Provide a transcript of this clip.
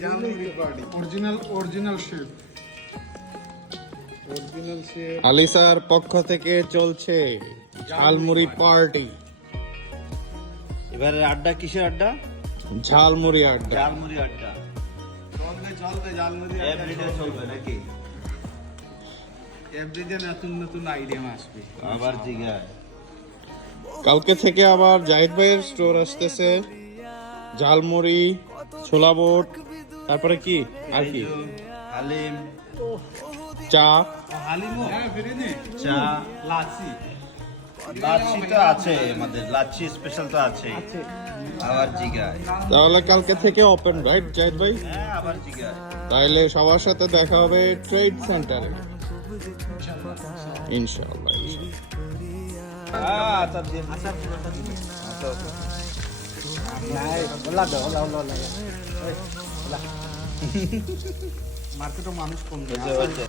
Original original shape original shape আলিসার পক্ষ থেকে চলছে ঝালমুড়ি পার্টি এবারে আড্ডা কিসের আড্ডা? ঝালমুড়ি আড্ডা। ঝালমুড়ি আড্ডা। চলবে চলবে জালমুড়ি এভরিডে চলবে নাকি? এভরিডে নতুন নতুন আইডিয়া আসবে। আবার জিগায়। কালকে থেকে আবার জাহিদ ভাইয়ের স্টোর আসতেছে। ঝালমুড়ি ছোলা বোট তারপরে কি? আর কি? হালিম চা। চা লাচ্ছি। লাচ্ছি তো আছে আমাদের লাচ্ছি স্পেশাল তো আছে। আবার জিগায়। তাহলে কালকে থেকে ওপেন রাইট জাহিদ ভাই? হ্যাঁ আবার জিগায়। তাইলে সবার সাথে দেখা হবে ট্রেড সেন্টারে ইনশাআল্লাহ আচ্ছা মানুষ কম হচ্ছে হচ্ছে